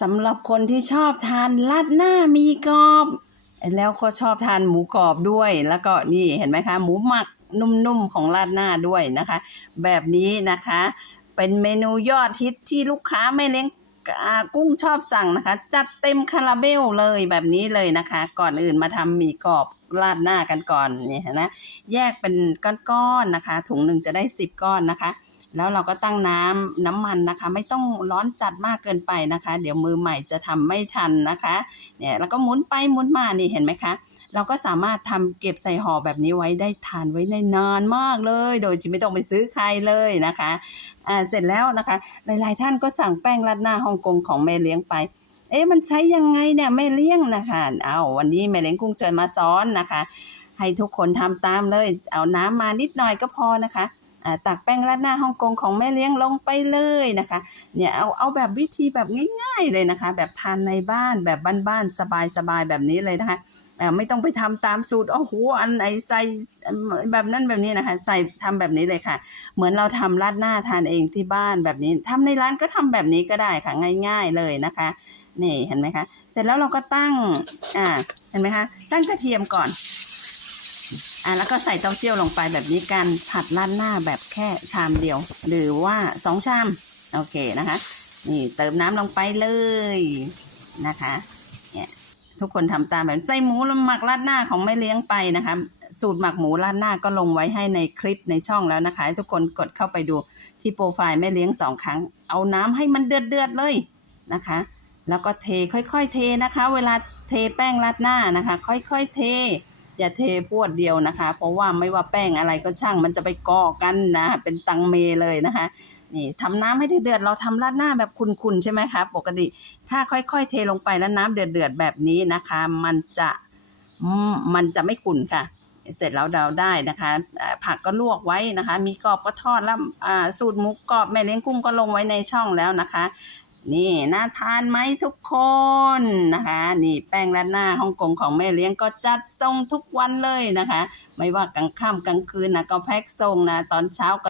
สำหรับคนที่ชอบทานราดหน้ามีกรอบ แล้วก็ชอบทานหมูกรอบด้วย แล้วก็นี่เห็นไหมคะ หมูหมักนุ่มๆของราดหน้าด้วยนะคะ แบบนี้นะคะ เป็นเมนูยอดฮิตที่ลูกค้าไม่เลี้ยงกุ้งชอบสั่งนะคะ จัดเต็มคาราเบลเลยแบบนี้เลยนะคะ ก่อนอื่นมาทำหมี่กรอบราดหน้ากันก่อนเนี่ยนะ แยกเป็นก้อนๆนะคะ ถุงหนึ่งจะได้สิบก้อนนะคะ แล้วเราก็ตั้งน้ำน้ำมันนะคะ ไม่ต้องร้อนจัดมากเกินไปนะคะ เดี๋ยวมือใหม่จะทำไม่ทันนะคะเนี่ยแล้วก็หมุนไปหมุนมานี่เห็นไหมคะ เราก็สามารถทำเก็บใส่ห่อแบบนี้ไว้ได้ทานไว้ได้นานมากเลย โดยที่ไม่ต้องไปซื้อใครเลยนะคะอ่าเสร็จแล้วนะคะ หลาย ๆ ท่านก็สั่งแป้งราดหน้าฮ่องกงของแม่เลี้ยงไปเอ๊ะมันใช้ยังไงเนี่ยแม่เลี้ยงนะคะเอาวันนี้แม่เลี้ยงกุ้งเจยมาสอนนะคะ ให้ทุกคนทำตามเลย เอาน้ำมานิดหน่อยก็พอนะคะ ตักแป้งราดหน้าฮ่องกงของแม่เลี้ยงลงไปเลยนะคะเนี่ยเอาเอาแบบวิธีแบบง่ายๆเลยนะคะ แบบทานในบ้านแบบบ้านๆสบายๆแบบนี้เลยนะคะไม่ต้องไปทำตามสูตรโอ้โหอันไหนใส่แบบนั้นแบบนี้นะคะ ใส่ทำแบบนี้เลยค่ะ เหมือนเราทำราดหน้าทานเองที่บ้านแบบนี้ทำในร้านก็ทำแบบนี้ก็ได้ค่ะง่าย ๆเลยนะคะนี่เห็นไหมคะ เสร็จแล้วเราก็ตั้งอ่าเห็นไหมคะตั้งกระเทียมก่อน อ่าแล้วก็ใส่เต้าเจี้ยวลงไปแบบนี้การผัดราดหน้าแบบแค่ชามเดียว หรือว่าสองชามโอเคนะคะ นี่เติมน้ำลงไปเลยนะคะเนี่ยทุกคนทำตามแบบใส่หมูแล้วหมักราดหน้าของแม่เลี้ยงไปนะคะ สูตรหมักหมูราดหน้าก็ลงไว้ให้ในคลิปในช่องแล้วนะคะทุกคนกดเข้าไปดูที่โปรไฟล์แม่เลี้ยงสองครั้ง เอาน้ำให้มันเดือดเดือดๆเลยนะคะ แล้วก็เทค่อยๆเทนะคะ เวลาเทแป้งราดหน้านะคะ ค่อยๆเท อย่าเทพวดเดียวนะคะ เพราะว่าไม่ว่าแป้งอะไรก็ช่างมันจะไปก่อกันนะ เป็นตังเมเลยนะคะนี่ทำน้ำให้เดือดเราทำราดหน้าแบบคุนๆใช่ไหมคะปกติ ถ้าค่อยๆ เทลงไปแล้วน้ำเดือดๆแบบนี้นะคะ มันจะมันจะไม่ขุ่นค่ะ เสร็จแล้วเราได้นะคะ ผักก็ลวกไว้นะคะ มีกรอบก็ทอดแล้วสูตรหมูกรอบแม่เลี้ยงกุ้งก็ลงไว้ในช่องแล้วนะคะ นี่น่าทานไหมทุกคนนะคะ นี่แป้งราดหน้าฮ่องกงของแม่เลี้ยงก็จัดส่งทุกวันเลยนะคะ ไม่ว่ากลางค่ำกลางคืนนะก็แพ็คส่งนะตอนเช้าก็